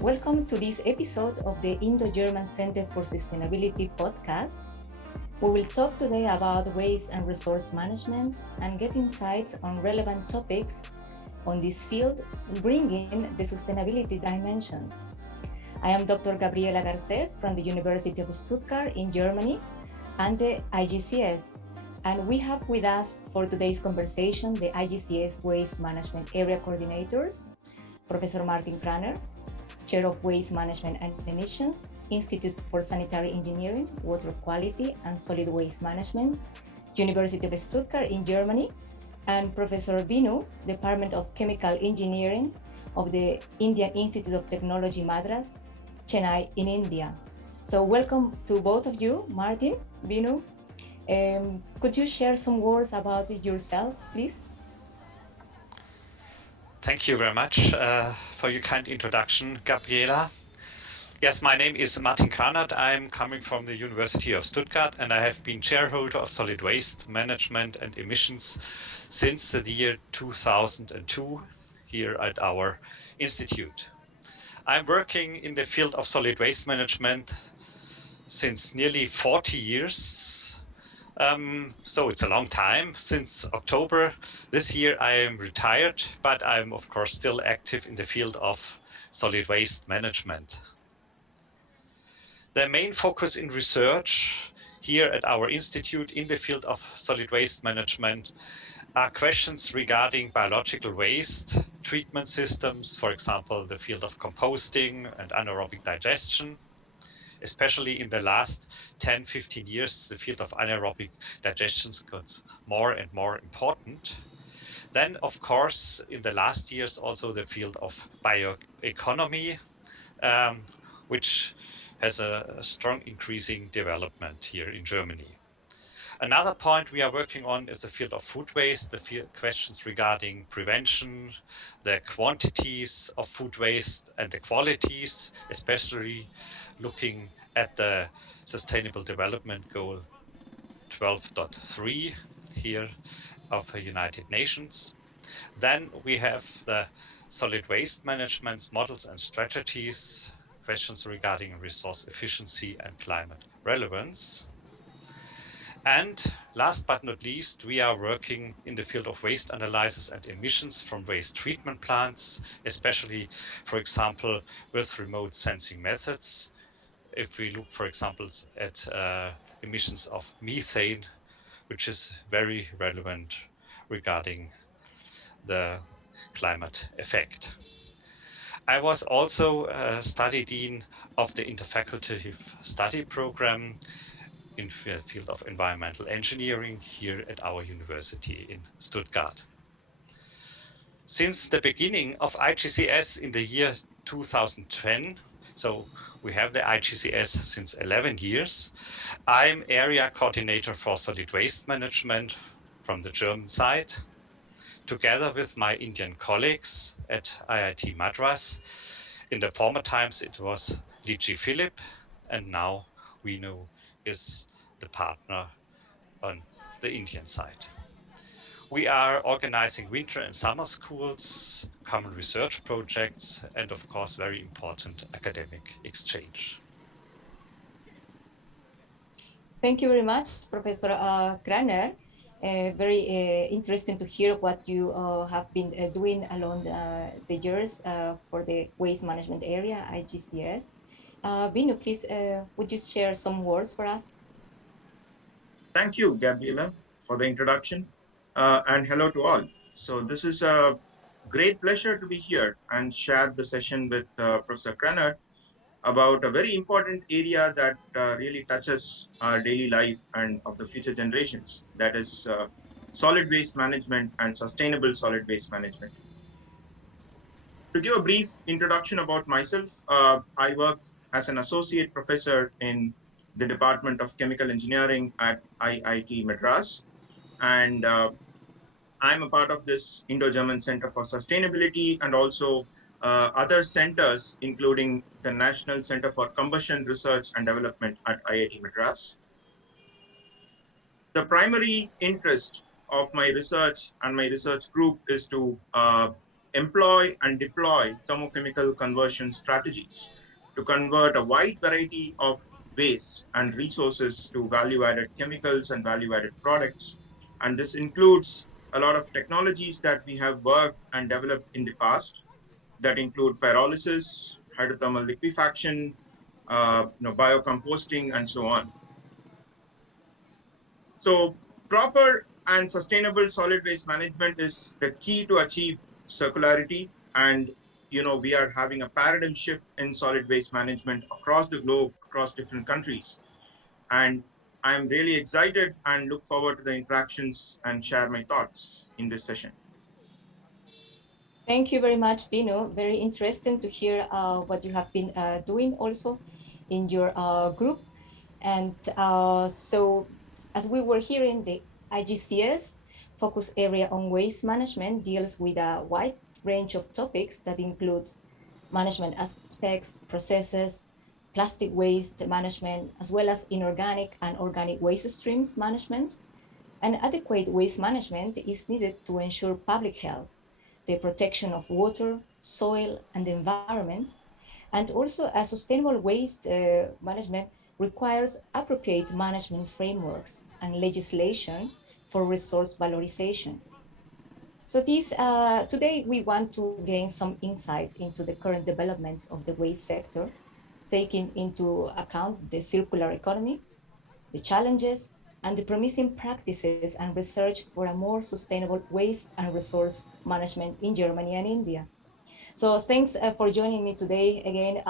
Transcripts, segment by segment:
Welcome to this episode of the Indo-German Center for Sustainability podcast. We will talk today about waste and resource management and get insights on relevant topics on this field, bringing the sustainability dimensions. I am Dr. Gabriela Garcés from the University of Stuttgart in Germany and the IGCS. And we have with us for today's conversation the IGCS Waste Management Area Coordinators, Professor Martin Kranert, Chair of Waste Management and Emissions, Institute for Sanitary Engineering, Water Quality and Solid Waste Management, University of Stuttgart in Germany, and Professor Vinu, Department of Chemical Engineering of the Indian Institute of Technology, Madras, Chennai in India. So welcome to both of you, Martin, Vinu. Could you share some words about yourself, please? Thank you very much for your kind introduction, Gabriela. Yes, my name is Martin Kranert. I'm coming from the University of Stuttgart, and I have been chairholder of solid waste management and emissions since the year 2002 here at our institute. I'm working in the field of solid waste management since nearly 40 years. So it's a long time. Since October this year, I am retired, but I'm of course still active in the field of solid waste management. The main focus in research here at our institute in the field of solid waste management are questions regarding biological waste, treatment systems, for example, the field of composting and anaerobic digestion. Especially in the last 10-15 years, the field of anaerobic digestion got more and more important. Then, of course, in the last years, also the field of bioeconomy, which has a strong increasing development here in Germany. Another point we are working on is the field of food waste, the questions regarding prevention, the quantities of food waste and the qualities, especially looking at the Sustainable Development Goal 12.3 here of the United Nations. Then we have the solid waste management models and strategies, questions regarding resource efficiency and climate relevance. And last but not least, we are working in the field of waste analysis and emissions from waste treatment plants, especially, for example, with remote sensing methods. If we look, for example, at emissions of methane, which is very relevant regarding the climate effect. I was also a study dean of the interfacultative study program in the field of environmental engineering here at our university in Stuttgart. Since the beginning of IGCS in the year 2010, so we have the IGCS since 11 years, I'm area coordinator for solid waste management from the German side, together with my Indian colleagues at IIT Madras. In the former times, it was Liji Philip, and now Vinu is the partner on the Indian side. We are organizing winter and summer schools, common research projects, and of course, very important academic exchange. Thank you very much, Professor Kranert. Very interesting to hear what you have been doing along the years for the waste management area, IGCS. Vinu, please, would you share some words for us? Thank you, Gabriela, for the introduction, and hello to all. So this is a great pleasure to be here and share the session with Professor Kranert about a very important area that really touches our daily life and of the future generations, that is solid waste management and sustainable solid waste management. To give a brief introduction about myself, I work as an associate professor in the Department of Chemical Engineering at IIT Madras. And I'm a part of this Indo-German Center for Sustainability and also other centers, including the National Center for Combustion Research and Development at IIT Madras. The primary interest of my research and my research group is to employ and deploy thermochemical conversion strategies to convert a wide variety of waste and resources to value-added chemicals and value-added products. And this includes a lot of technologies that we have worked and developed in the past that include pyrolysis, hydrothermal liquefaction, biocomposting, and so on. So proper and sustainable solid waste management is the key to achieve circularity. And we are having a paradigm shift in solid waste management across the globe, across different countries. And I'm really excited and look forward to the interactions and share my thoughts in this session. Thank you very much, Vinu. Very interesting to hear what you have been doing also in your group. And so, as we were hearing, the IGCS focus area on waste management deals with a wide range of topics that includes management aspects, processes, plastic waste management, as well as inorganic and organic waste streams management. And adequate waste management is needed to ensure public health, the protection of water, soil, and the environment. And also a sustainable waste management requires appropriate management frameworks and legislation for resource valorization. So today we want to gain some insights into the current developments of the waste sector, taking into account the circular economy, the challenges, and the promising practices and research for a more sustainable waste and resource management in Germany and India. So thanks for joining me today again,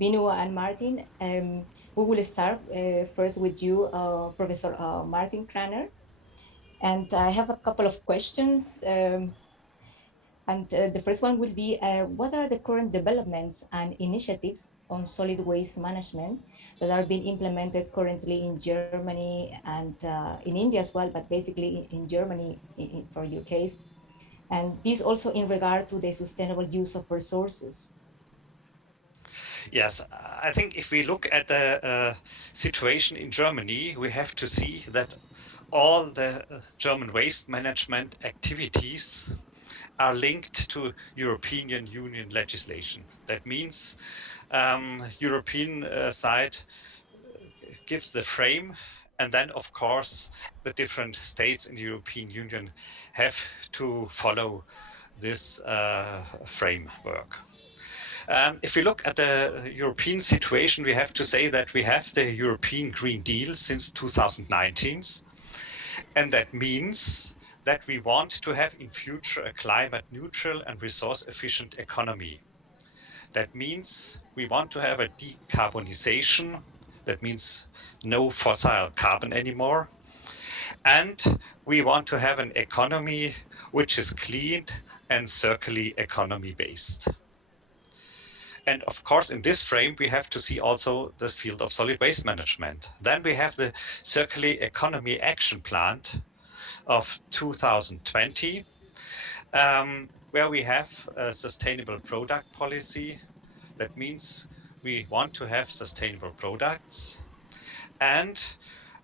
Vinu and Martin. We will start first with you, Professor Martin Kranert. And I have a couple of questions. And the first one will be, what are the current developments and initiatives on solid waste management that are being implemented currently in Germany and in India as well, but basically in Germany for your case? And this also in regard to the sustainable use of resources. Yes, I think if we look at the situation in Germany, we have to see that all the German waste management activities are linked to European Union legislation. That means European side gives the frame, and then of course the different states in the European Union have to follow this framework. If we look at the European situation, we have to say that we have the European Green Deal since 2019, and that means that we want to have in future a climate neutral and resource efficient economy. That means we want to have a decarbonization. That means no fossil carbon anymore. And we want to have an economy which is clean and circular economy based. And of course, in this frame, we have to see also the field of solid waste management. Then we have the Circular Economy Action Plan of 2020, where we have a sustainable product policy. That means we want to have sustainable products. And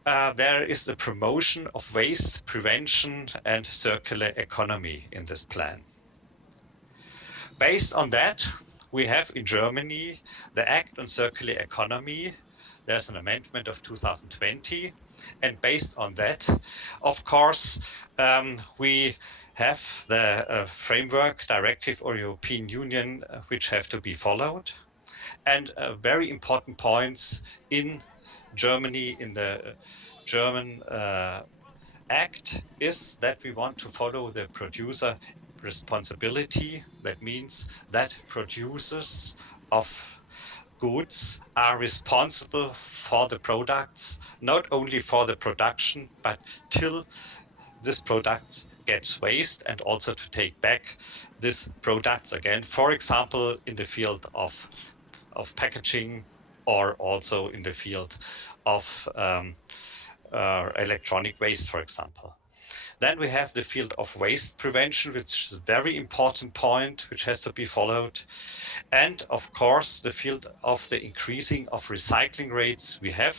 there is the promotion of waste prevention and circular economy in this plan. Based on that, we have in Germany the Act on Circular Economy. There's an amendment of 2020. And based on that, of course, we have the framework directive or European Union which have to be followed. And very important points in Germany, in the German Act, is that we want to follow the producer responsibility. That means that producers of goods are responsible for the products, not only for the production, but till this product gets waste, and also to take back this products again, for example, in the field of packaging, or also in the field of electronic waste, for example. Then we have the field of waste prevention, which is a very important point, which has to be followed. And of course, the field of the increasing of recycling rates. We have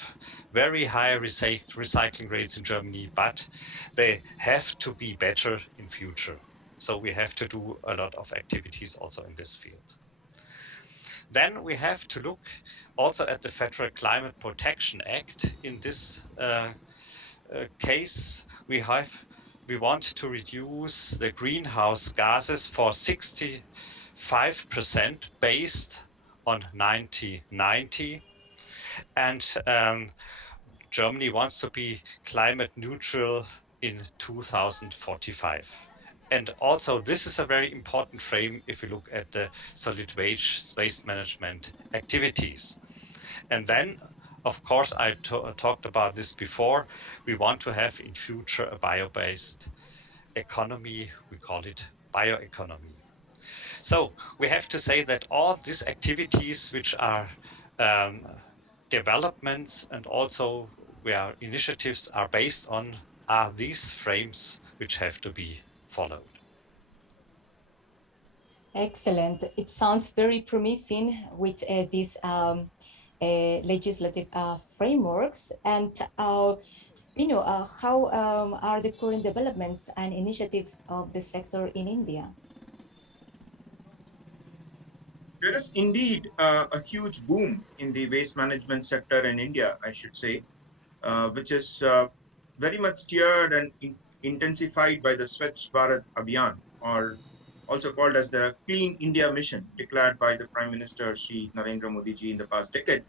very high recycling rates in Germany, but they have to be better in future. So we have to do a lot of activities also in this field. Then we have to look also at the Federal Climate Protection Act. In this case, we want to reduce the greenhouse gases for 65% based on 1990. And Germany wants to be climate neutral in 2045. And also, this is a very important frame if you look at the solid waste management activities. And then, of course, I talked about this before. We want to have in future a bio-based economy. We call it bioeconomy. So we have to say that all these activities, which are developments and also where initiatives are based on, are these frames which have to be followed. Excellent. It sounds very promising with these legislative frameworks. And how are the current developments and initiatives of the sector in India? There is indeed a huge boom in the waste management sector in India, I should say, which is very much steered and intensified by the Swachh Bharat Abhiyan, or also called as the Clean India Mission, declared by the Prime Minister Shri Narendra Modi ji in the past decade.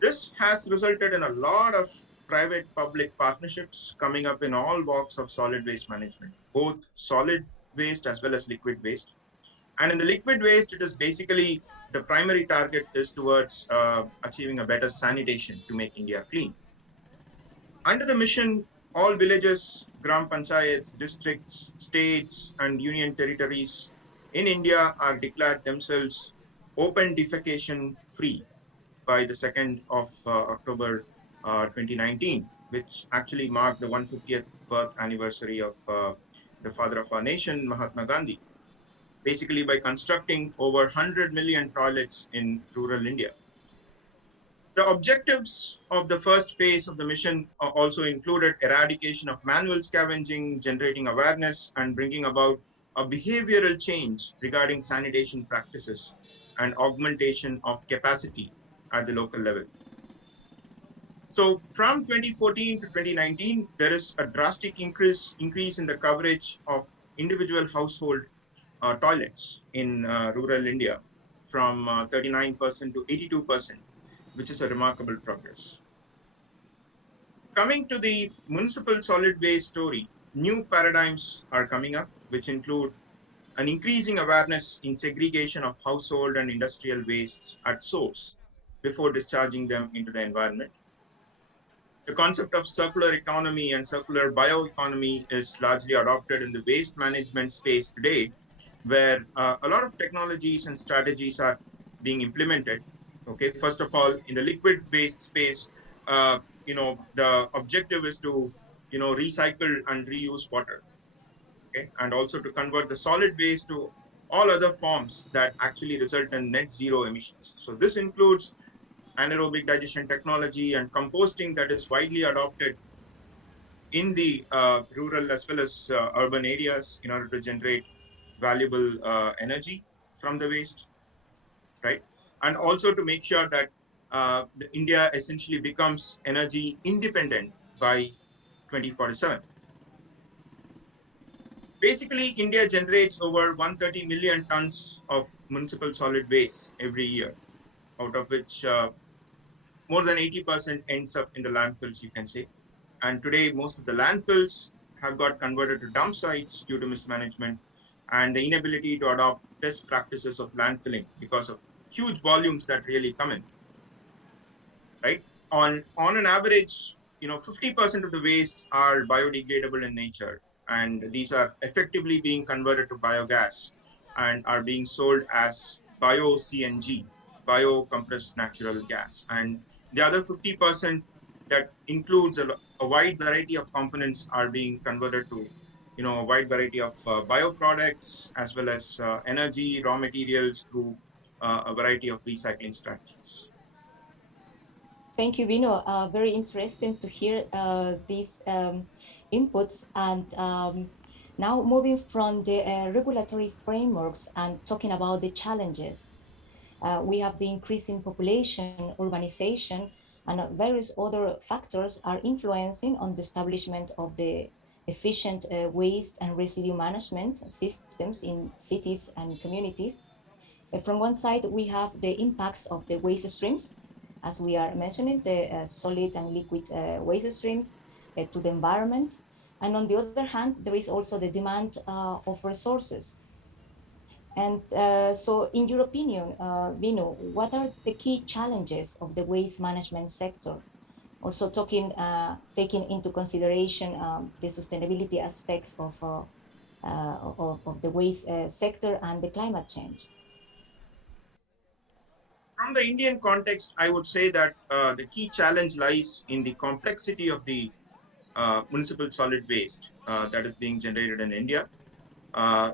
This has resulted in a lot of private-public partnerships coming up in all walks of solid waste management, both solid waste as well as liquid waste. And in the liquid waste, it is basically the primary target is towards achieving a better sanitation to make India clean. Under the mission, all villages, gram panchayats, districts, states, and union territories in India are declared themselves open defecation free by the 2nd of October 2019, which actually marked the 150th birth anniversary of the father of our nation, Mahatma Gandhi, basically by constructing over 100 million toilets in rural India. The objectives of the first phase of the mission also included eradication of manual scavenging, generating awareness, and bringing about a behavioral change regarding sanitation practices and augmentation of capacity at the local level. So from 2014 to 2019, there is a drastic increase in the coverage of individual household toilets in rural India from 39% to 82%, which is a remarkable progress. Coming to the municipal solid waste story, new paradigms are coming up, which include an increasing awareness in segregation of household and industrial wastes at source before discharging them into the environment. The concept of circular economy and circular bioeconomy is largely adopted in the waste management space today, where a lot of technologies and strategies are being implemented. Okay, first of all, in the liquid waste space, the objective is to recycle and reuse water, okay, and also to convert the solid waste to all other forms that actually result in net zero emissions. So this includes anaerobic digestion technology and composting that is widely adopted in the rural as well as urban areas in order to generate valuable energy from the waste, right? And also to make sure that India essentially becomes energy independent by 2047. Basically, India generates over 130 million tons of municipal solid waste every year, out of which more than 80% ends up in the landfills, you can say. And today, most of the landfills have got converted to dump sites due to mismanagement and the inability to adopt best practices of landfilling because of huge volumes that really come in, right? On an average, 50% of the waste are biodegradable in nature, and these are effectively being converted to biogas and are being sold as bio-CNG, bio-compressed natural gas. And the other 50% that includes a wide variety of components are being converted to a wide variety of bioproducts as well as energy, raw materials through a variety of recycling strategies. Thank you, Vinu. Very interesting to hear these inputs. And Now moving from the regulatory frameworks and talking about the challenges. We have the increasing population, urbanization, and various other factors are influencing on the establishment of the efficient waste and residue management systems in cities and communities. From one side, we have the impacts of the waste streams, as we are mentioning, the solid and liquid waste streams to the environment. And on the other hand, there is also the demand of resources. And so in your opinion, Vinu, what are the key challenges of the waste management sector? Also taking into consideration the sustainability aspects of the waste sector and the climate change. From the Indian context, I would say that the key challenge lies in the complexity of the municipal solid waste that is being generated in India.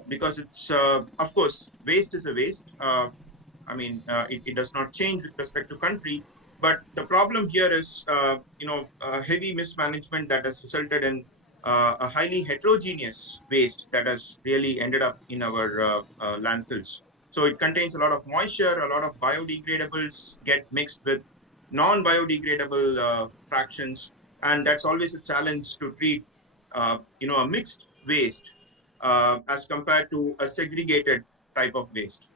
Because it's, of course, waste is a waste. It does not change with respect to country. But the problem here is, heavy mismanagement that has resulted in a highly heterogeneous waste that has really ended up in our landfills. So it contains a lot of moisture, a lot of biodegradables get mixed with non-biodegradable fractions. And that's always a challenge to treat, a mixed waste as compared to a segregated type of waste.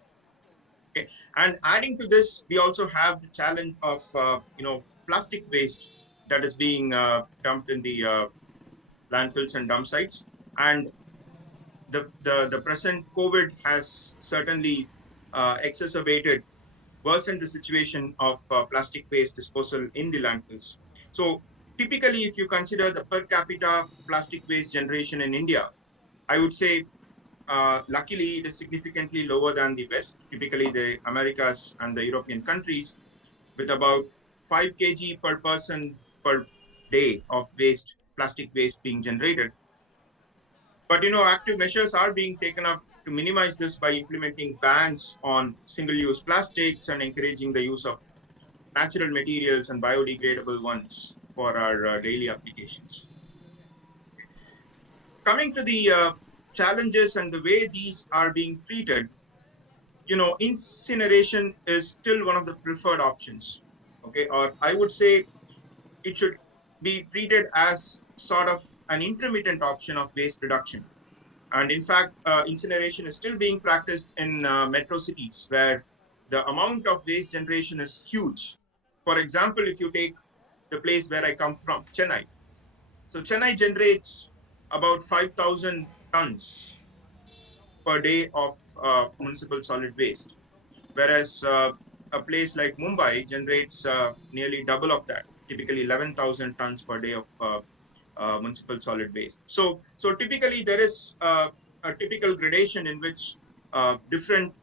Okay. And adding to this, we also have the challenge of plastic waste that is being dumped in the landfills and dump sites. And the present COVID has certainly worsened the situation of plastic waste disposal in the landfills. So typically, if you consider the per capita plastic waste generation in India, I would say, luckily, it is significantly lower than the West, typically the Americas and the European countries, with about 5 kg per person per day of waste, plastic waste being generated. But, active measures are being taken up to minimize this by implementing bans on single-use plastics and encouraging the use of natural materials and biodegradable ones for our daily applications. Coming to the challenges and the way these are being treated, incineration is still one of the preferred options. Okay, or I would say it should be treated as sort of an intermittent option of waste reduction. And in fact, incineration is still being practiced in metro cities where the amount of waste generation is huge. For example, if you take the place where I come from, Chennai. So Chennai generates about 5,000 tons per day of municipal solid waste, whereas a place like Mumbai generates nearly double of that, typically 11,000 tons per day of municipal solid waste. So typically there is a typical gradation in which different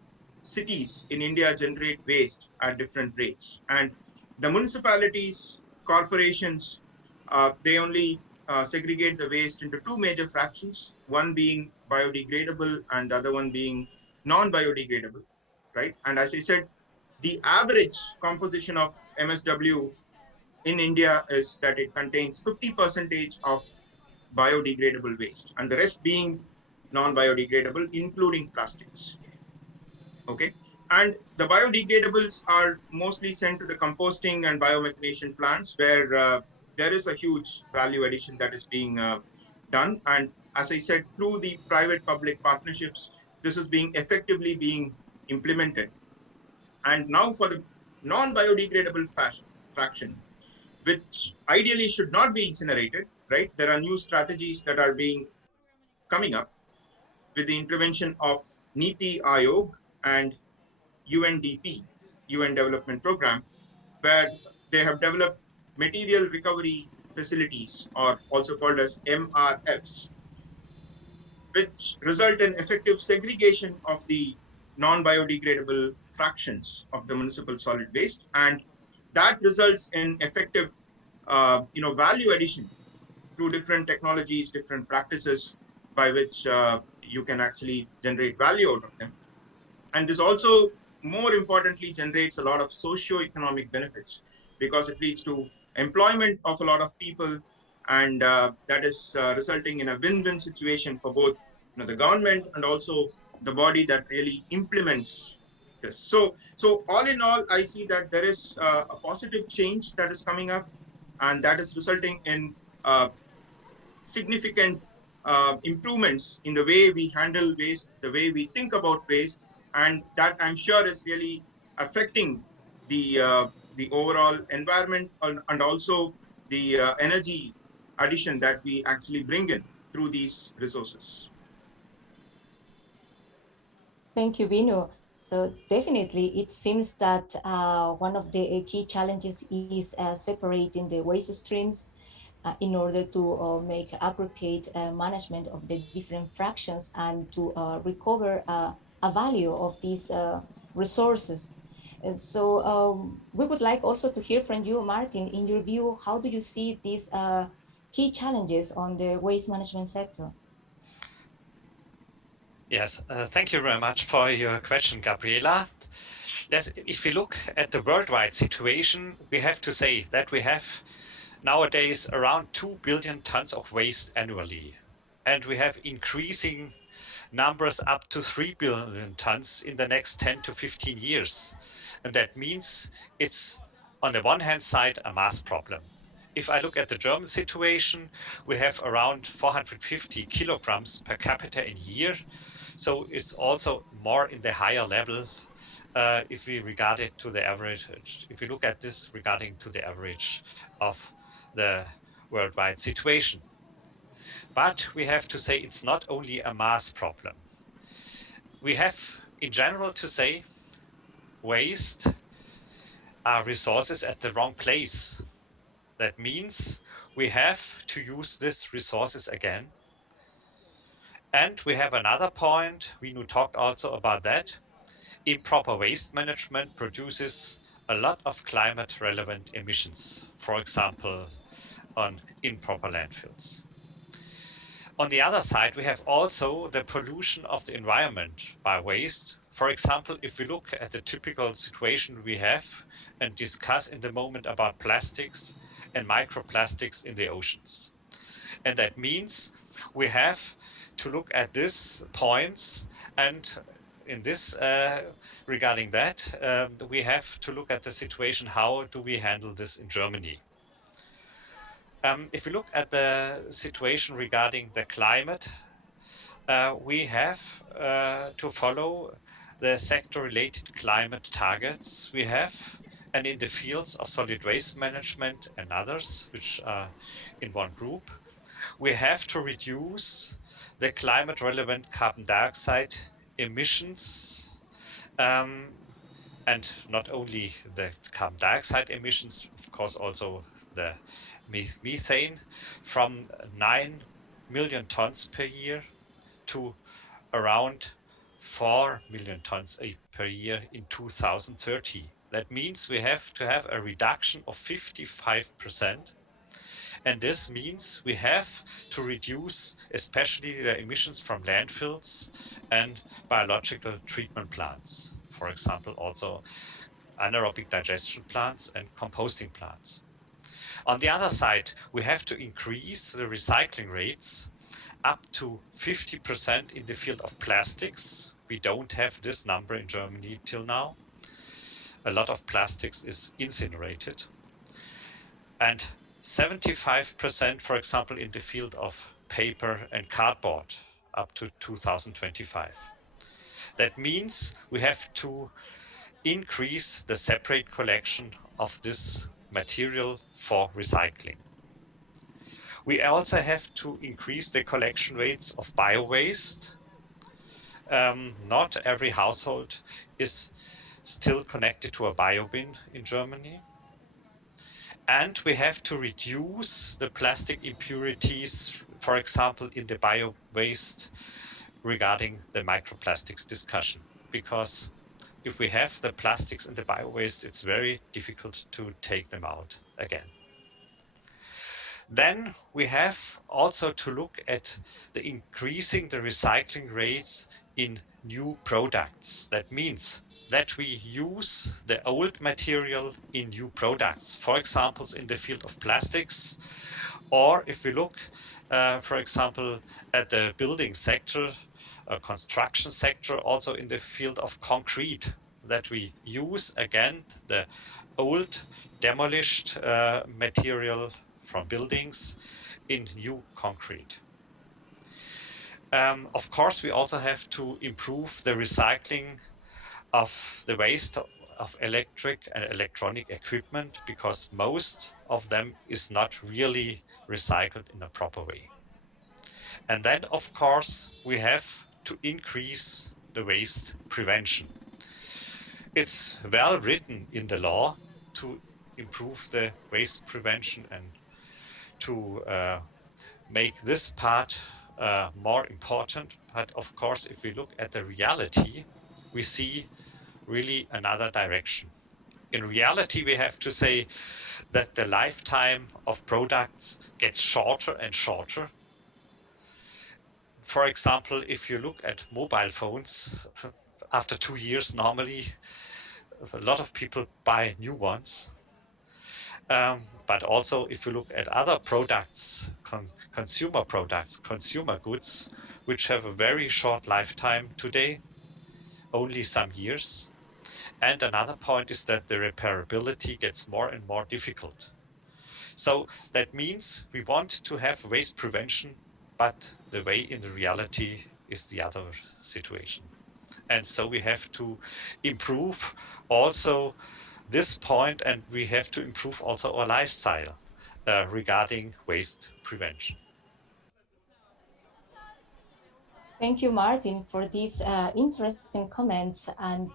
cities in India generate waste at different rates. And the municipalities, corporations, they only segregate the waste into two major fractions, one being biodegradable and the other one being non-biodegradable, right? And as I said, the average composition of MSW in India is that it contains 50% of biodegradable waste and the rest being non-biodegradable, including plastics. Okay. And the biodegradables are mostly sent to the composting and biomethanation plants where there is a huge value addition that is being done. And as I said, through the private-public partnerships, this is effectively being implemented. And now for the non-biodegradable fraction, which ideally should not be incinerated, right? There are new strategies that are coming up with the intervention of Niti Aayog and UNDP, UN Development Program, where they have developed material recovery facilities, or also called as MRFs, which result in effective segregation of the non-biodegradable fractions of the municipal solid waste. And that results in effective value addition through different technologies, different practices by which you can actually generate value out of them. And this also, more importantly, generates a lot of socio-economic benefits because it leads to employment of a lot of people, and that is resulting in a win-win situation for both the government and also the body that really implements this. So all in all, I see that there is a positive change that is coming up, and that is resulting in significant improvements in the way we handle waste, the way we think about waste, and that I'm sure is really affecting the overall environment and also the energy addition that we actually bring in through these resources. Thank you, Vinu. So definitely, it seems that one of the key challenges is separating the waste streams in order to make appropriate management of the different fractions and to recover a value of these resources. And so we would like also to hear from you, Martin. In your view, how do you see these key challenges on the waste management sector? Yes, thank you very much for your question, Gabriela. Yes, if we look at the worldwide situation, we have to say that we have nowadays around 2 billion tons of waste annually. And we have increasing numbers up to 3 billion tons in the next 10 to 15 years. And that means it's, on the one hand side, a mass problem. If I look at the German situation, we have around 450 kilograms per capita in year. So it's also more in the higher level if we regard it to the average, if we look at this regarding to the average of the worldwide situation. But we have to say it's not only a mass problem. We have in general to say waste are resources at the wrong place. That means we have to use these resources again. And we have another point, Vinu talked also about that. Improper waste management produces a lot of climate relevant emissions, for example, on improper landfills. On the other side, we have also the pollution of the environment by waste. For example, if we look at the typical situation we have and discuss in the moment about plastics and microplastics in the oceans. And that means we have to look at these points, and in this regarding that, we have to look at the situation, how do we handle this in Germany? If we look at the situation regarding the climate, we have to follow the sector-related climate targets we have, and in the fields of solid waste management and others, which are in one group, we have to reduce the climate-relevant carbon dioxide emissions, and not only the carbon dioxide emissions, of course also the methane, from 9 million tons per year to around 4 million tons per year in 2030. That means we have to have a reduction of 55%. And this means we have to reduce especially the emissions from landfills and biological treatment plants. For example, also anaerobic digestion plants and composting plants. On the other side, we have to increase the recycling rates up to 50% in the field of plastics. We don't have this number in Germany till now. A lot of plastics is incinerated. And 75%, for example, in the field of paper and cardboard up to 2025. That means we have to increase the separate collection of this material for recycling. We also have to increase the collection rates of bio-waste. Not every household is still connected to a bio-bin in Germany. And we have to reduce the plastic impurities, for example, in the bio-waste regarding the microplastics discussion. Because if we have the plastics in the bio-waste, it's very difficult to take them out again. Then we have also to look at the increasing the recycling rates in new products. That means that we use the old material in new products, for example, in the field of plastics, or if we look for example, at the building sector, construction sector, also in the field of concrete, that we use again the old demolished material from buildings in new concrete. Of course, we also have to improve the recycling of the waste of electric and electronic equipment, because most of them is not really recycled in a proper way. And then, of course, we have to increase the waste prevention. It's well written in the law to improve the waste prevention and to make this part more important. But of course, if we look at the reality, we see really another direction. In reality, we have to say that the lifetime of products gets shorter and shorter. For example, if you look at mobile phones, after 2 years, normally a lot of people buy new ones. But also, if you look at other products, consumer products, consumer goods, which have a very short lifetime today, only some years. And another point is that the repairability gets more and more difficult. So that means we want to have waste prevention, but the way in the reality is the other situation. And so we have to improve also this point, and we have to improve also our lifestyle regarding waste prevention. Thank you, Martin, for these interesting comments. And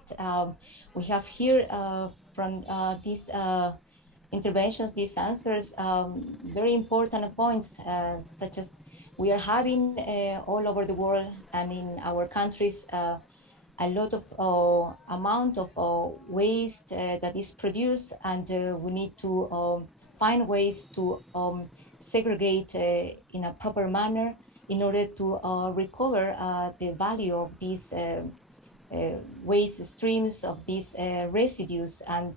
we have here from these interventions, these answers, very important points, such as we are having all over the world and in our countries a lot of amount of waste that is produced, and we need to find ways to segregate in a proper manner in order to recover the value of these waste streams, of these residues, and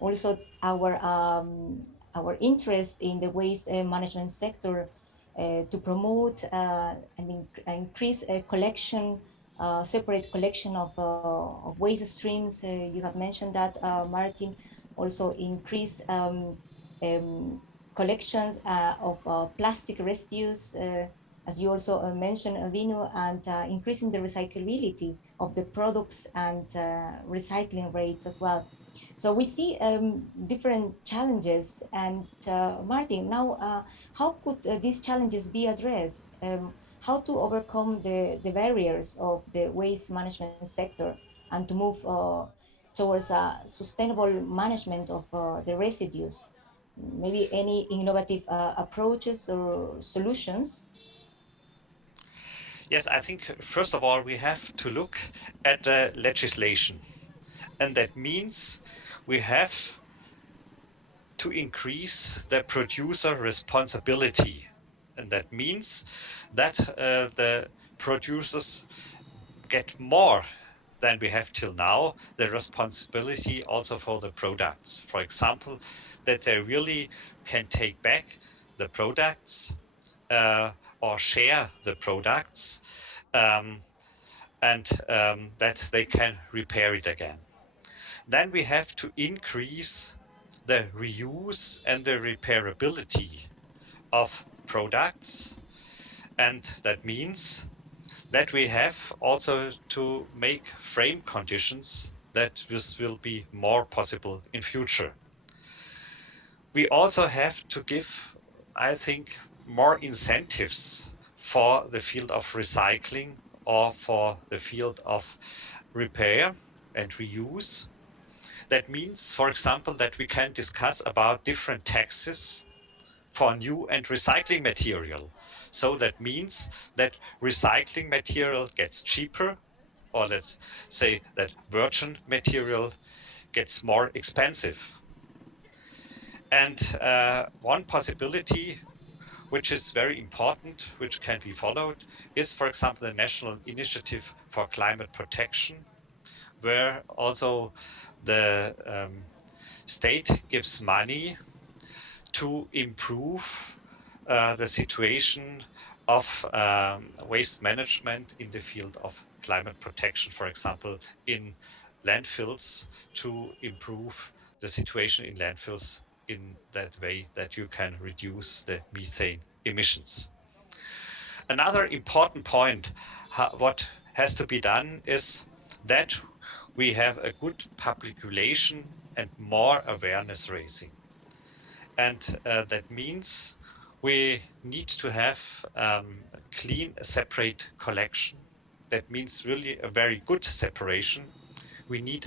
also our interest in the waste management sector to promote and increase collection, separate collection of waste streams. You have mentioned that, Martin. Also increase collections of plastic residues, as you also mentioned, Vinu, and increasing the recyclability of the products and recycling rates as well. So we see different challenges. And Martin, now how could these challenges be addressed? How to overcome the barriers of the waste management sector and to move towards a sustainable management of the residues? Maybe any innovative approaches or solutions? Yes, I think first of all, we have to look at the legislation. And that means we have to increase the producer responsibility. And that means that the producers get more than we have till now, the responsibility also for the products. For example, that they really can take back the products or share the products, and that they can repair it again. Then we have to increase the reuse and the repairability of products, and that means that we have also to make frame conditions that this will be more possible in future. We also have to give, I think, more incentives for the field of recycling or for the field of repair and reuse. That means, for example, that we can discuss about different taxes for new and recycling material. So that means that recycling material gets cheaper, or let's say that virgin material gets more expensive. And one possibility which is very important, which can be followed, is, for example, the National Initiative for Climate Protection, where also the state gives money to improve the situation of waste management in the field of climate protection, for example, in landfills, to improve the situation in landfills in that way that you can reduce the methane emissions. Another important point, what has to be done is that we have a good public relation and more awareness raising. And that means we need to have clean, separate collection. That means really a very good separation. We need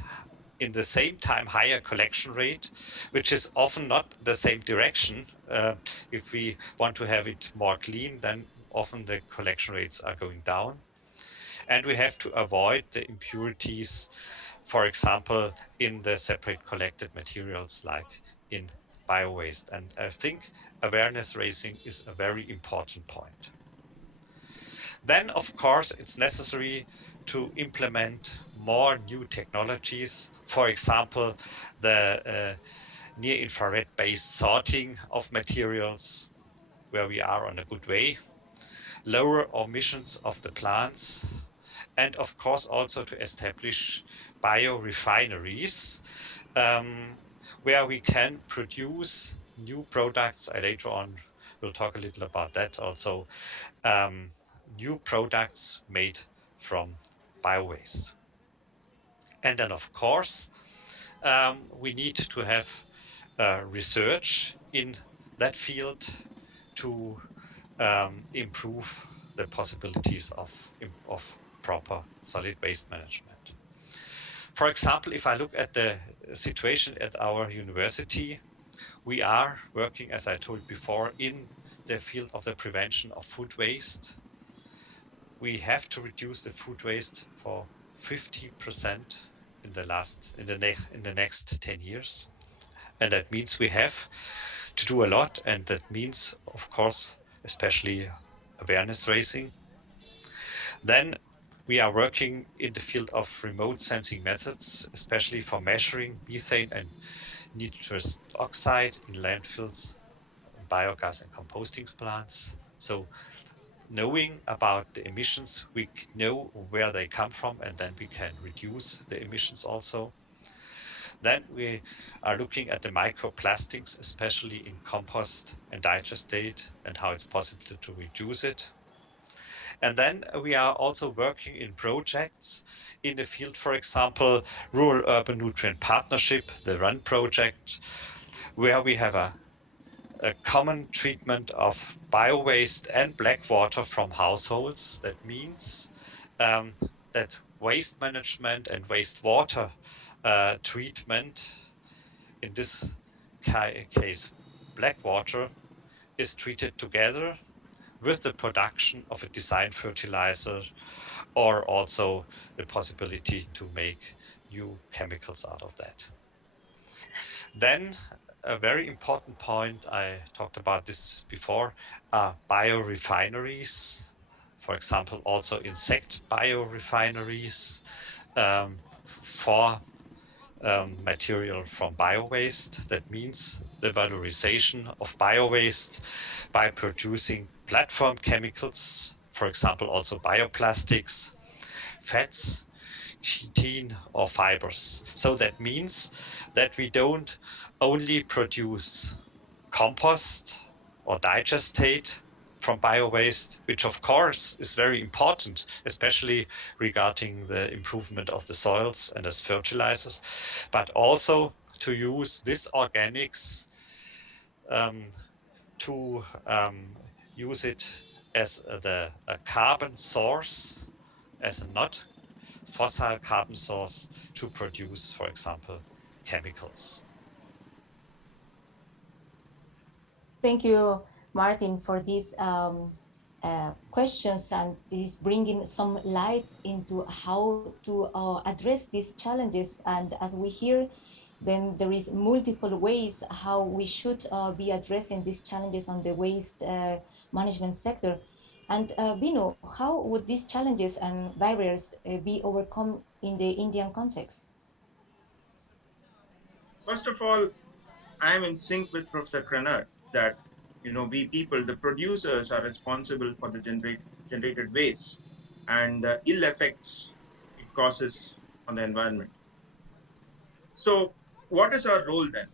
in the same time higher collection rate, which is often not the same direction. If we want to have it more clean, then often the collection rates are going down. And we have to avoid the impurities, for example, in the separate collected materials like in bio-waste. And I think awareness raising is a very important point. Then, of course, it's necessary to implement more new technologies. For example, the near-infrared based sorting of materials, where we are on a good way, lower emissions of the plants, and of course also to establish biorefineries where we can produce new products. I later on will talk a little about that also. New products made from bio-waste. And then of course we need to have research in that field to improve the possibilities of proper solid waste management. For example, if I look at the situation at our university, we are working, as I told before, in the field of the prevention of food waste. We have to reduce the food waste for 50% in the next 10 years. And that means we have to do a lot, and that means, of course, especially awareness raising. Then we are working in the field of remote sensing methods, especially for measuring methane and nitrous oxide in landfills, biogas and composting plants. So knowing about the emissions, we know where they come from, and then we can reduce the emissions also. Then we are looking at the microplastics, especially in compost and digestate, and how it's possible to reduce it. And then we are also working in projects in the field, for example, Rural Urban Nutrient Partnership, the RUN project, where we have a common treatment of bio-waste and black water from households. That means that waste management and wastewater treatment, in this case black water, is treated together with the production of a design fertilizer, or also the possibility to make new chemicals out of that. Then a very important point, I talked about this before, are biorefineries. For example, also insect biorefineries for material from bio-waste. That means the valorization of bio-waste by producing platform chemicals, for example, also bioplastics, fats, chitin, or fibers. So that means that we don't only produce compost or digestate from bio-waste, which of course is very important, especially regarding the improvement of the soils and as fertilizers, but also to use these organics to use it as a carbon source, as a not fossil carbon source to produce, for example, chemicals. Thank you, Martin, for these questions, and this is bringing some lights into how to address these challenges. And as we hear, then there is multiple ways how we should be addressing these challenges on the waste management sector. And Vinu, how would these challenges and barriers be overcome in the Indian context? First of all, I am in sync with Professor Kranert that we people, the producers, are responsible for the generated waste and the ill effects it causes on the environment. So what is our role then,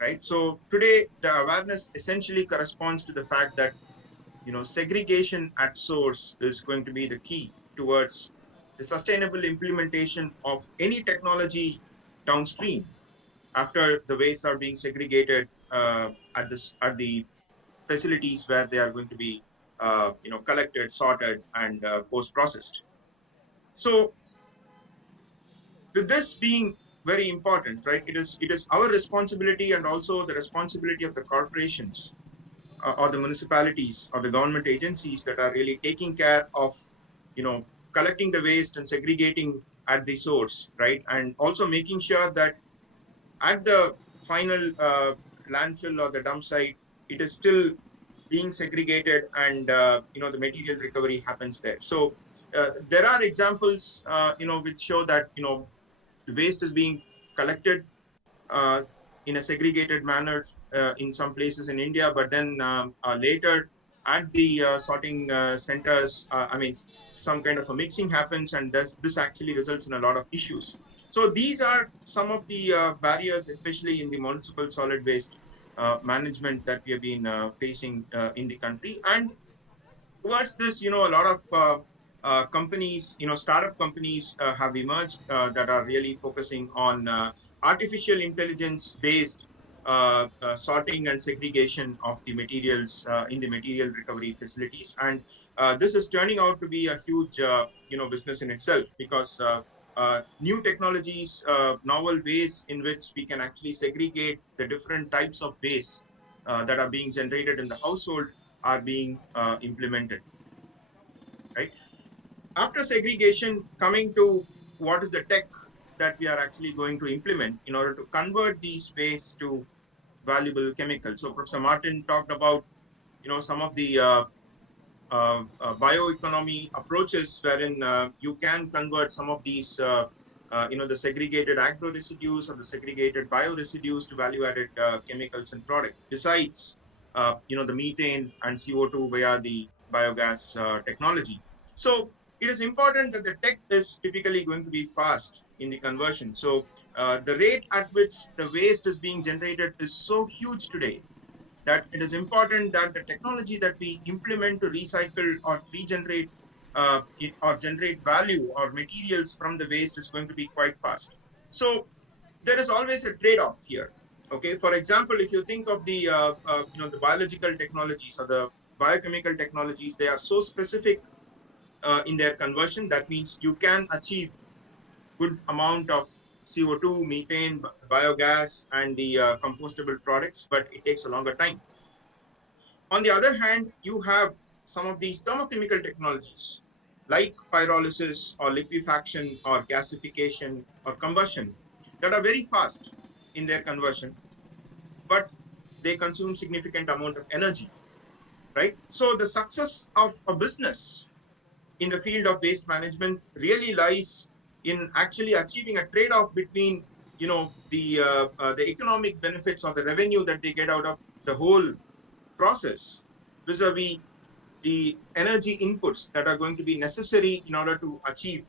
right? So today, the awareness essentially corresponds to the fact that, segregation at source is going to be the key towards the sustainable implementation of any technology downstream after the wastes are being segregated at the facilities where they are going to be collected, sorted, and post processed. So with this being very important, right, it is our responsibility and also the responsibility of the corporations or the municipalities or the government agencies that are really taking care of collecting the waste and segregating at the source, right, and also making sure that at the final landfill or the dump site, it is still being segregated and the material recovery happens there. So there are examples which show that the waste is being collected uh, in a segregated manner in some places in India, but then later at the sorting centers, some kind of a mixing happens, and this actually results in a lot of issues. So these are some of the barriers, especially in the municipal solid waste management that we have been facing in the country. And towards this, a lot of companies, startup companies have emerged that are really focusing on artificial intelligence based sorting and segregation of the materials in the material recovery facilities. And this is turning out to be a huge, business in itself, because new technologies, novel ways in which we can actually segregate the different types of waste that are being generated in the household are being implemented, right? After segregation, coming to what is the tech that we are actually going to implement in order to convert these wastes to valuable chemicals. So Professor Martin talked about, some of the bioeconomy approaches wherein you can convert some of these, the segregated agro residues or the segregated bio residues to value-added chemicals and products. Besides, the methane and CO2 via the biogas technology. So it is important that the tech is typically going to be fast in the conversion. So the rate at which the waste is being generated is so huge today that it is important that the technology that we implement to recycle or regenerate it or generate value or materials from the waste is going to be quite fast. So there is always a trade-off here. Okay, for example, if you think of the the biological technologies or the biochemical technologies, they are so specific in their conversion. That means you can achieve good amount of CO2, methane, biogas, and the compostable products, but it takes a longer time. On the other hand, you have some of these thermochemical technologies like pyrolysis or liquefaction or gasification or combustion that are very fast in their conversion, but they consume significant amount of energy, right? So the success of a business in the field of waste management really lies in actually achieving a trade-off between the economic benefits or the revenue that they get out of the whole process vis-a-vis the energy inputs that are going to be necessary in order to achieve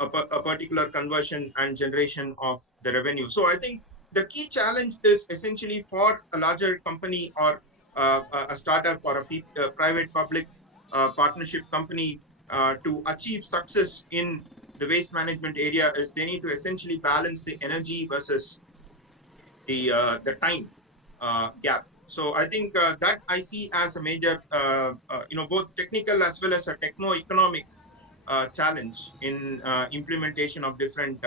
a particular conversion and generation of the revenue. So I think the key challenge is essentially for a larger company or a startup or a private public partnership company to achieve success in the waste management area is they need to essentially balance the energy versus the time gap. So I think that I see as a major, both technical as well as a techno-economic challenge in implementation of different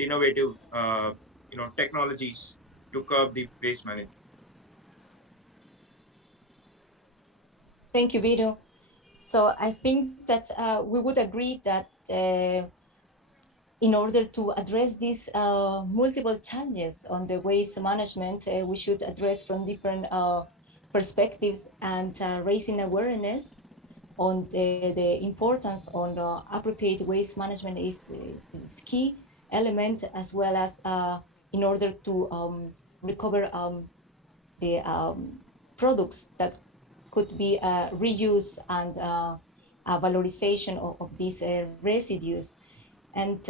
innovative, technologies to curb the waste management. Thank you, Vinu. So I think that we would agree that in order to address these multiple challenges on the waste management, we should address from different perspectives, and raising awareness on the importance on appropriate waste management is key element, as well as in order to recover the products that could be reuse and a valorization of these residues. And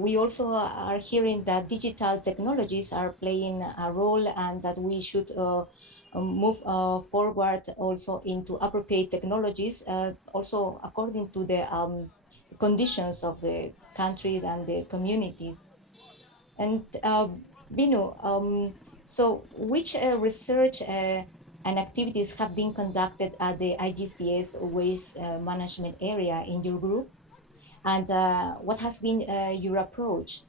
we also are hearing that digital technologies are playing a role, and that we should move forward also into appropriate technologies, also according to the conditions of the countries and the communities. And Vinu, so which research and activities have been conducted at the IGCS waste management area in your group? And what has been your approach?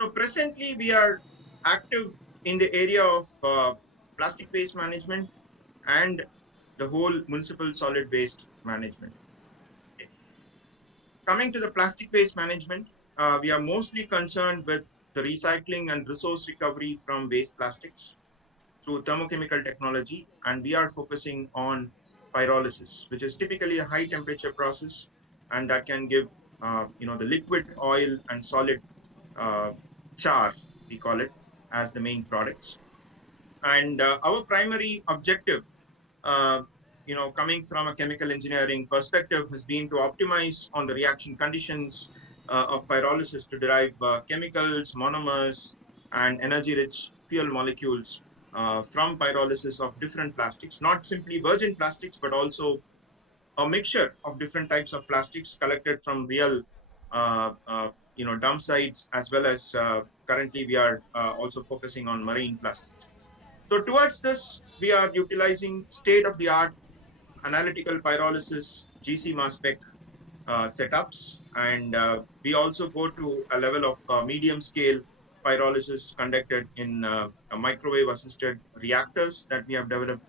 So presently, we are active in the area of plastic waste management and the whole municipal solid waste management. Okay. Coming to the plastic waste management, we are mostly concerned with the recycling and resource recovery from waste plastics through thermochemical technology, and we are focusing on pyrolysis, which is typically a high temperature process, and that can give the liquid oil and solid uh, char, we call it, as the main products. And our primary objective, uh, coming from a chemical engineering perspective, has been to optimize on the reaction conditions of pyrolysis to derive chemicals, monomers, and energy-rich fuel molecules from pyrolysis of different plastics, not simply virgin plastics, but also a mixture of different types of plastics collected from real dump sites, as well as currently we are also focusing on marine plastics. So towards this, we are utilizing state-of-the-art analytical pyrolysis GC mass spec setups, and we also go to a level of medium-scale pyrolysis conducted in microwave-assisted reactors that we have developed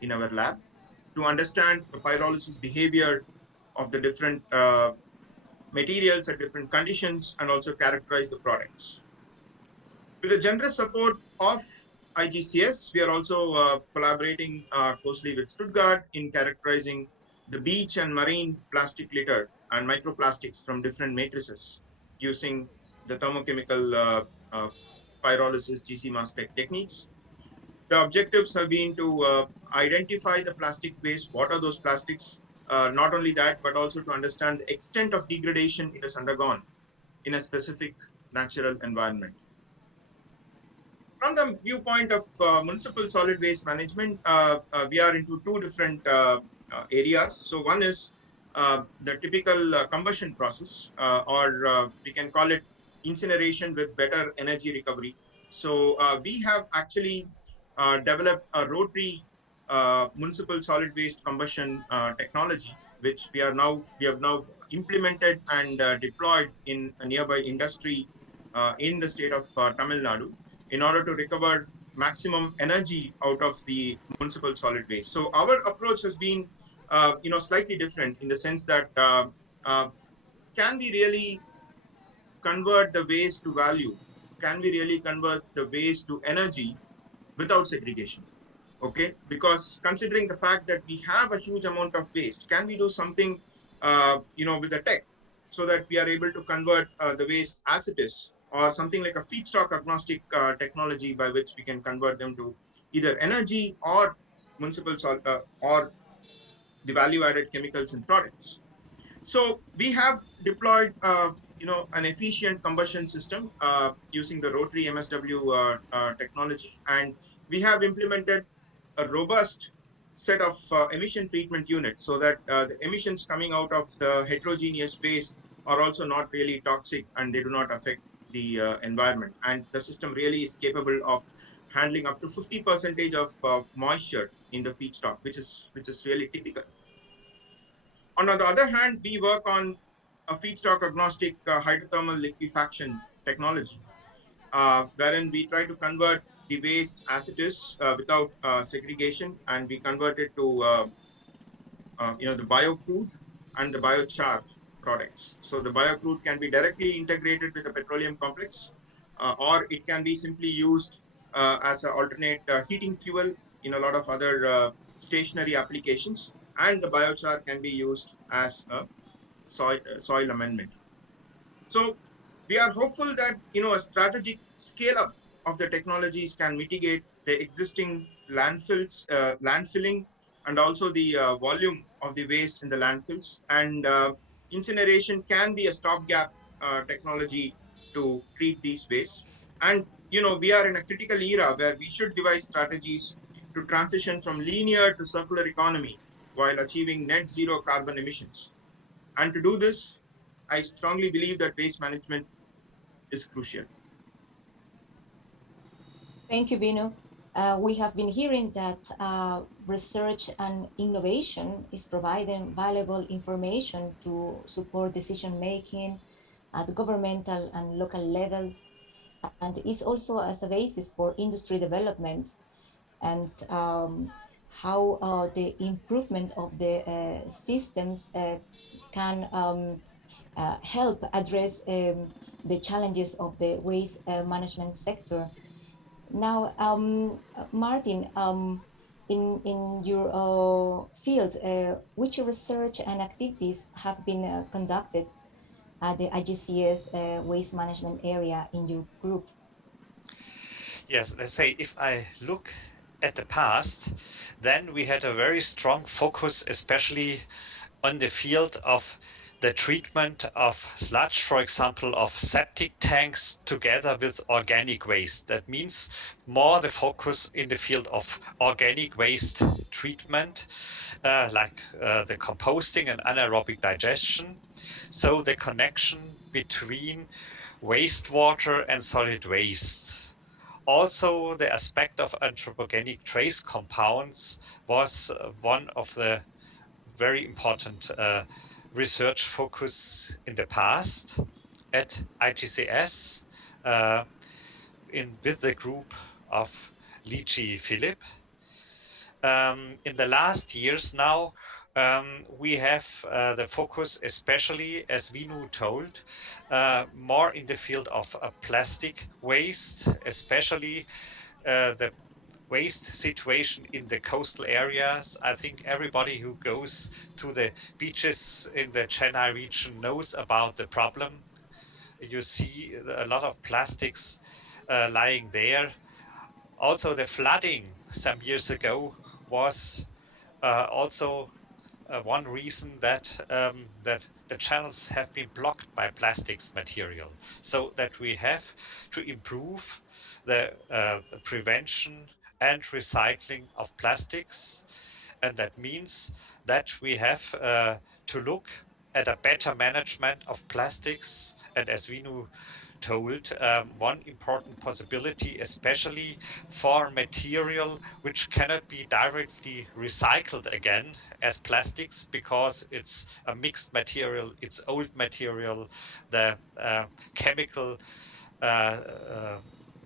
in our lab to understand the pyrolysis behavior of the different materials at different conditions, and also characterize the products. With the generous support of IGCS, we are also collaborating closely with Stuttgart in characterizing the beach and marine plastic litter and microplastics from different matrices using the thermochemical pyrolysis GC mass spec techniques. The objectives have been to identify the plastic waste, what are those plastics, not only that, but also to understand the extent of degradation it has undergone in a specific natural environment. From the viewpoint of municipal solid waste management, we are into two different areas. So one is the typical combustion process, or we can call it incineration with better energy recovery. So we have actually developed a rotary municipal solid waste combustion technology, which we have now implemented and deployed in a nearby industry in the state of Tamil Nadu, in order to recover maximum energy out of the municipal solid waste. So our approach has been, slightly different in the sense that can we really convert the waste to value? Can we really convert the waste to energy without segregation? Okay, because considering the fact that we have a huge amount of waste, can we do something, with the tech, so that we are able to convert the waste as it is, or something like a feedstock agnostic technology by which we can convert them to either energy or municipal salt or the value-added chemicals and products. So we have deployed, an efficient combustion system using the rotary MSW technology, and we have implemented a robust set of emission treatment units, so that the emissions coming out of the heterogeneous waste are also not really toxic and they do not affect the environment. And the system really is capable of handling up to 50% of moisture in the feedstock, which is really typical. On the other hand, we work on a feedstock agnostic hydrothermal liquefaction technology, wherein we try to convert the waste as it is without segregation, and we convert it to the biocrude and the biochar products. So the biocrude can be directly integrated with the petroleum complex, or it can be simply used as an alternate heating fuel in a lot of other stationary applications, and the biochar can be used as a soil amendment. So we are hopeful that a strategic scale up of the technologies can mitigate the existing landfills, landfilling, and also the volume of the waste in the landfills. And incineration can be a stopgap technology to treat these wastes. And we are in a critical era where we should devise strategies to transition from linear to circular economy while achieving net zero carbon emissions. And to do this, I strongly believe that waste management is crucial. Thank you, Vinu. We have been hearing that research and innovation is providing valuable information to support decision making at governmental and local levels, and is also as a basis for industry development and how the improvement of the systems can help address the challenges of the waste management sector. Now, Martin, in your field, which research and activities have been conducted at the IGCS waste management area in your group? Yes, let's say if I look at the past, then we had a very strong focus, especially on the field of the treatment of sludge, for example, of septic tanks together with organic waste. That means more the focus in the field of organic waste treatment, like the composting and anaerobic digestion. So the connection between wastewater and solid waste. Also, the aspect of anthropogenic trace compounds was one of the very important research focus in the past at IGCS with the group of Lichi Philip. In the last years now, we have the focus, especially as Vinu told, more in the field of plastic waste, especially the waste situation in the coastal areas. I think everybody who goes to the beaches in the Chennai region knows about the problem. You see a lot of plastics lying there. Also, the flooding some years ago was also one reason that that the channels have been blocked by plastics material, so that we have to improve the prevention and recycling of plastics, and that means that we have to look at a better management of plastics. And as Vinu told, one important possibility, especially for material which cannot be directly recycled again as plastics, because it's a mixed material, it's old material, the chemical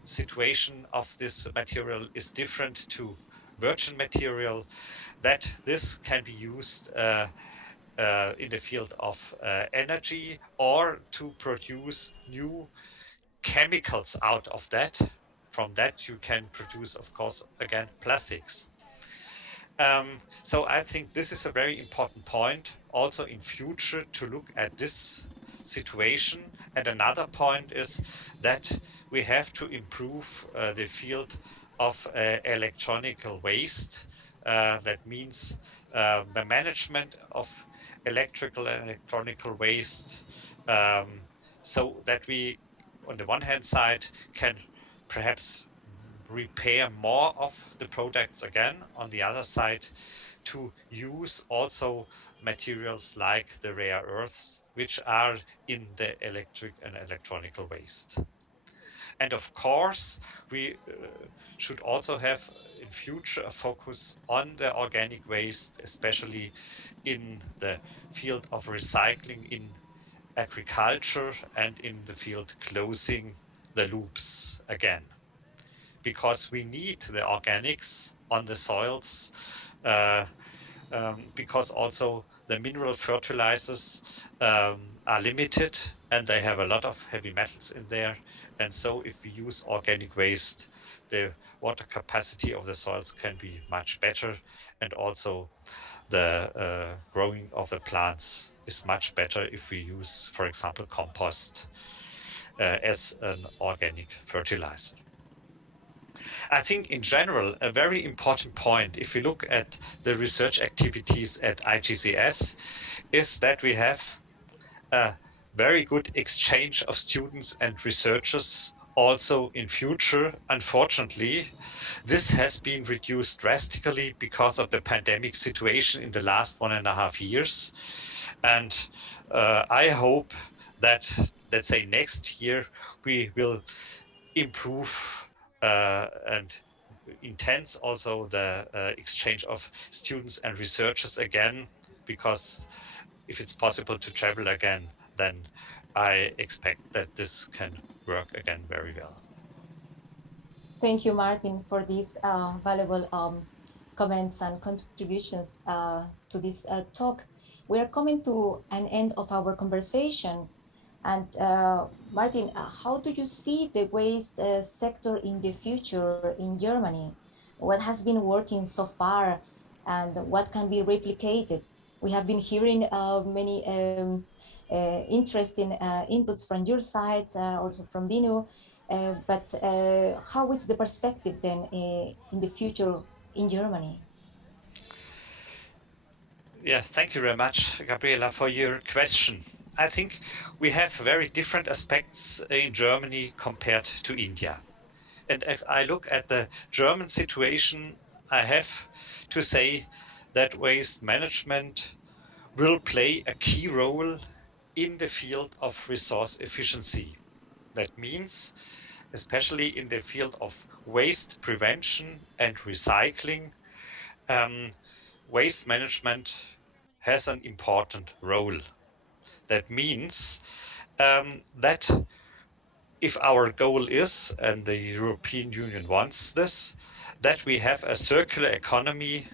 situation of this material is different to virgin material, that this can be used in the field of energy, or to produce new chemicals out of that. From that you can produce, of course, again, plastics. So I think this is a very important point also in future to look at this situation. And another point is that we have to improve the field of electronical waste. That means the management of electrical and electronical waste, so that we, on the one hand side, can perhaps repair more of the products again, on the other side to use also materials like the rare earths, which are in the electric and electronical waste. And of course, we should also have in future a focus on the organic waste, especially in the field of recycling in agriculture and in the field closing the loops again, because we need the organics on the soils, because also the mineral fertilizers are limited and they have a lot of heavy metals in there. And so if we use organic waste, the water capacity of the soils can be much better, and also the growing of the plants is much better if we use, for example, compost as an organic fertilizer. I think in general, a very important point, if we look at the research activities at IGCS, is that we have a very good exchange of students and researchers also in future. Unfortunately, this has been reduced drastically because of the pandemic situation in the last 1.5 years. And I hope that, let's say, next year we will improve and intense also the exchange of students and researchers again, because if it's possible to travel again, then I expect that this can work again very well. Thank you, Martin, for these valuable comments and contributions to this talk. We are coming to an end of our conversation. And Martin, how do you see the waste sector in the future in Germany? What has been working so far and what can be replicated? We have been hearing many interesting inputs from your side, also from Vinu. But how is the perspective then in the future in Germany? Yes, thank you very much, Gabriela, for your question. I think we have very different aspects in Germany compared to India. And if I look at the German situation, I have to say that waste management will play a key role in the field of resource efficiency. That means, especially in the field of waste prevention and recycling, waste management has an important role. That means that if our goal is, and the European Union wants this, that we have a circular economy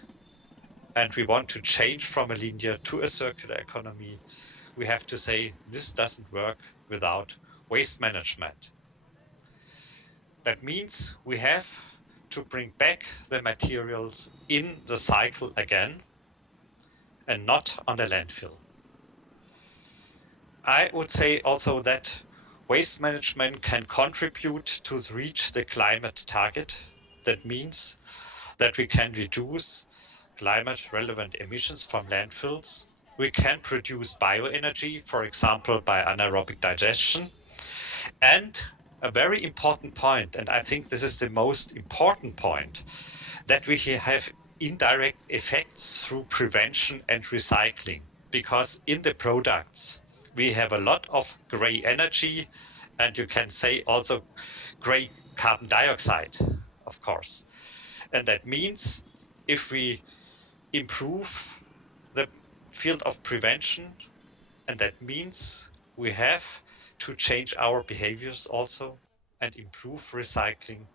and we want to change from a linear to a circular economy, we have to say this doesn't work without waste management. That means we have to bring back the materials in the cycle again and not on the landfill. I would say also that waste management can contribute to reach the climate target. That means that we can reduce climate relevant emissions from landfills. We can produce bioenergy, for example, by anaerobic digestion. And a very important point, and I think this is the most important point, that we have indirect effects through prevention and recycling. Because in the products, we have a lot of gray energy, and you can say also gray carbon dioxide, of course. And that means if we improve the field of prevention, and that means we have to change our behaviors also and improve recycling,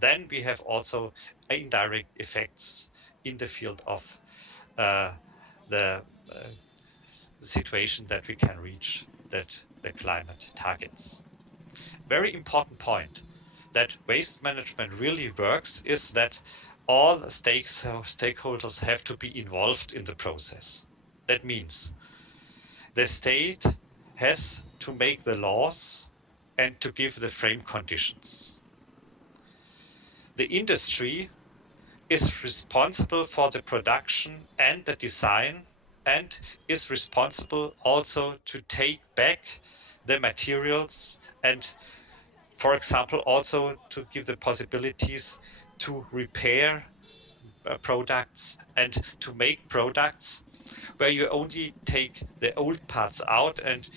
then we have also indirect effects in the field of the situation that we can reach the climate targets. Very important point that waste management really works is that all stakeholders have to be involved in the process. That means the state has to make the laws and to give the frame conditions. The industry is responsible for the production and the design and is responsible also to take back the materials and, for example, also to give the possibilities to repair products and to make products where you only take the old parts out and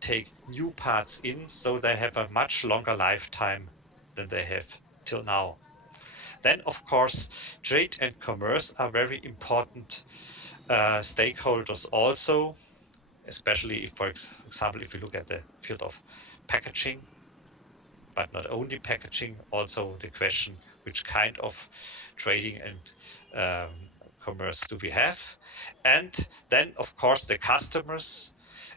take new parts in, so they have a much longer lifetime than they have till now. Then, of course, trade and commerce are very important stakeholders also, especially if, for example, if you look at the field of packaging, but not only packaging, also the question which kind of trading and commerce do we have. And then, of course, the customers,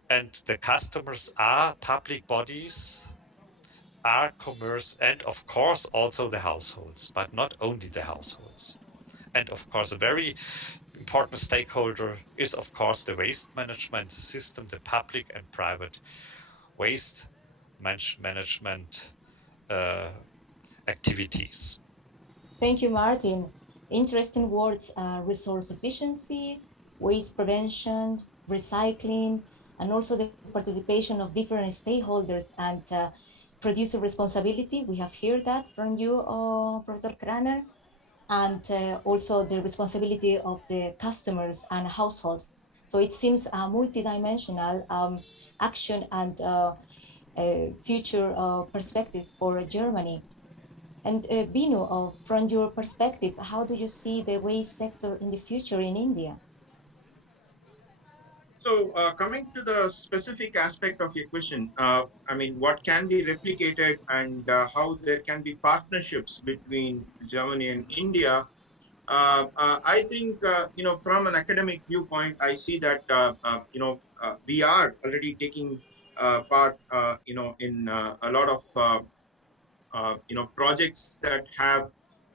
and the customers are public bodies, are commerce, and of course also the households, but not only the households. And of course, a very important stakeholder is, of course, the waste management system, the public and private waste management activities. Thank you, Martin. Interesting words, resource efficiency, waste prevention, recycling, and also the participation of different stakeholders and producer responsibility. We have heard that from you, Professor Kranert, and also the responsibility of the customers and households. So it seems a multidimensional action and future perspectives for Germany. And Vinu, from your perspective, how do you see the waste sector in the future in India? So coming to the specific aspect of your question, I mean, what can be replicated and how there can be partnerships between Germany and India. I think, from an academic viewpoint, I see that, we are already taking part, in a lot of, projects that have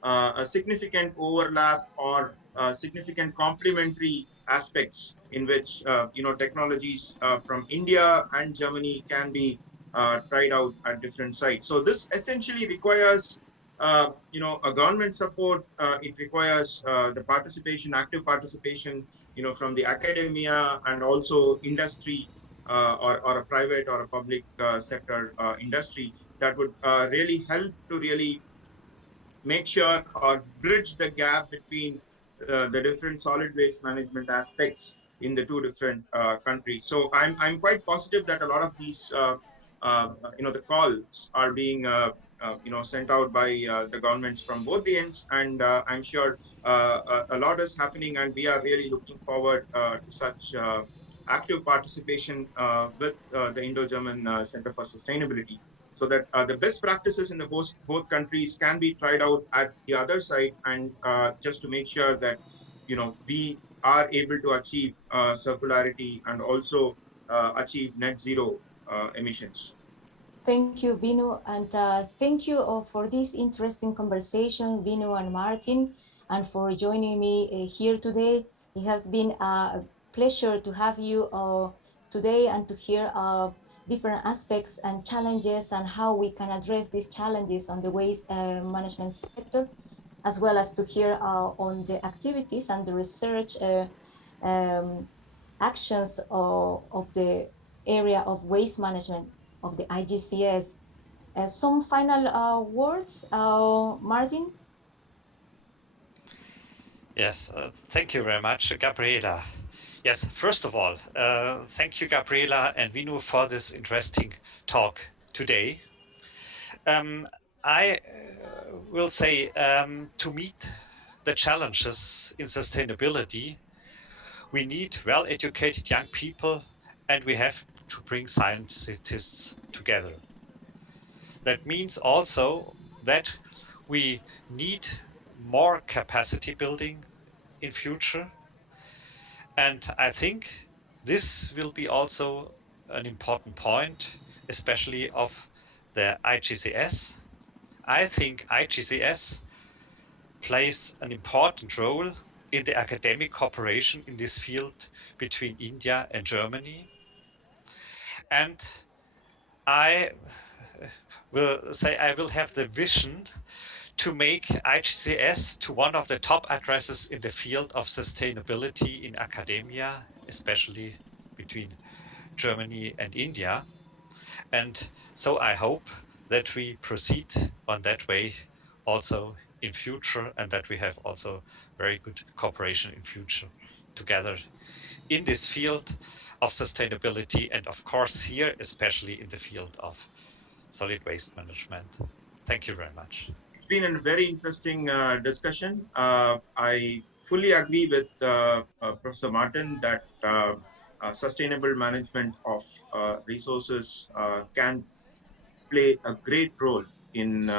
a significant overlap or significant complementary aspects in which, technologies from India and Germany can be tried out at different sites. So this essentially requires, a government support. It requires the participation, active participation, from the academia and also industry, or a private or a public sector industry that would really help to really make sure or bridge the gap between the different solid waste management aspects in the two different countries. So I'm quite positive that a lot of these the calls are being sent out by the governments from both the ends, and I'm sure a lot is happening, and we are really looking forward to such active participation with the Indo-German Center for Sustainability, so that the best practices in the both countries can be tried out at the other side, and just to make sure that we are able to achieve circularity and also achieve net zero emissions. Thank you, Vinu, and thank you for this interesting conversation, Vinu and Martin, and for joining me here today. It has been a pleasure to have you today and to hear different aspects and challenges and how we can address these challenges on the waste management sector, as well as to hear on the activities and the research um, actions of the area of waste management of the IGCS. Some final words, Martin? Yes, thank you very much, Gabriela. Yes, first of all, thank you, Gabriela and Vinu, for this interesting talk today. I will say, to meet the challenges in sustainability, we need well-educated young people, and we have to bring scientists together. That means also that we need more capacity building in future. And I think this will be also an important point, especially of the IGCS. I think IGCS plays an important role in the academic cooperation in this field between India and Germany. And I will say I will have the vision to make IGCS to one of the top addresses in the field of sustainability in academia, especially between Germany and India. And so I hope that we proceed on that way also in future, and that we have also very good cooperation in future together in this field of sustainability, and of course here, especially in the field of solid waste management. Thank you very much. It's been a very interesting discussion. I fully agree with Professor Martin that sustainable management of resources can play a great role in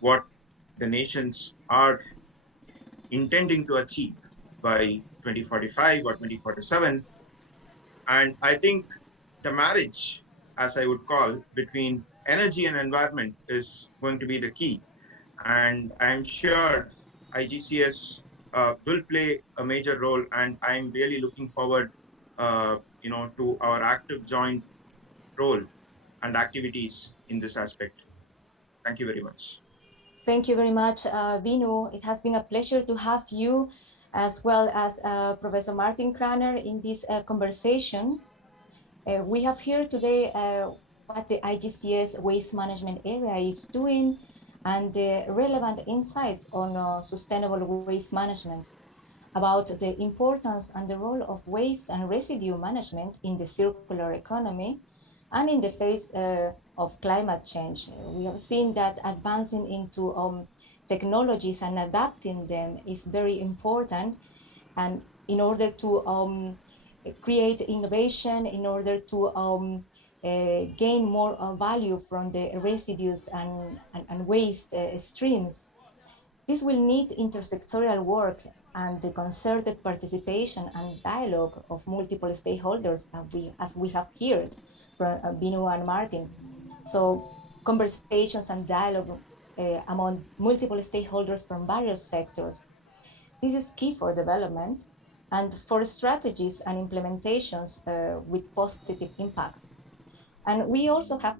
what the nations are intending to achieve by 2045 or 2047. And I think the marriage, as I would call, between energy and environment is going to be the key. And I'm sure IGCS will play a major role, and I'm really looking forward, to our active joint role and activities in this aspect. Thank you very much. Thank you very much, Vinu. It has been a pleasure to have you as well as Professor Martin Kranert in this conversation. We have here today what the IGCS waste management area is doing and the relevant insights on sustainable waste management, about the importance and the role of waste and residue management in the circular economy and in the face of climate change. We have seen that advancing into technologies and adapting them is very important, and in order to create innovation, in order to gain more value from the residues and waste streams. This will need intersectorial work and the concerted participation and dialogue of multiple stakeholders, as we have heard from Vinu and Martin. So conversations and dialogue among multiple stakeholders from various sectors. This is key for development and for strategies and implementations with positive impacts. And we also have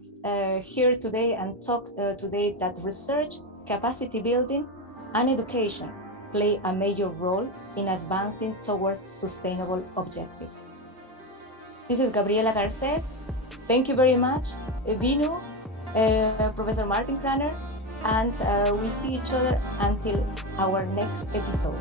here today and talked today that research, capacity building, and education play a major role in advancing towards sustainable objectives. This is Gabriela Garcés. Thank you very much, Vinu, Professor Martin Kranert, and we see each other until our next episode.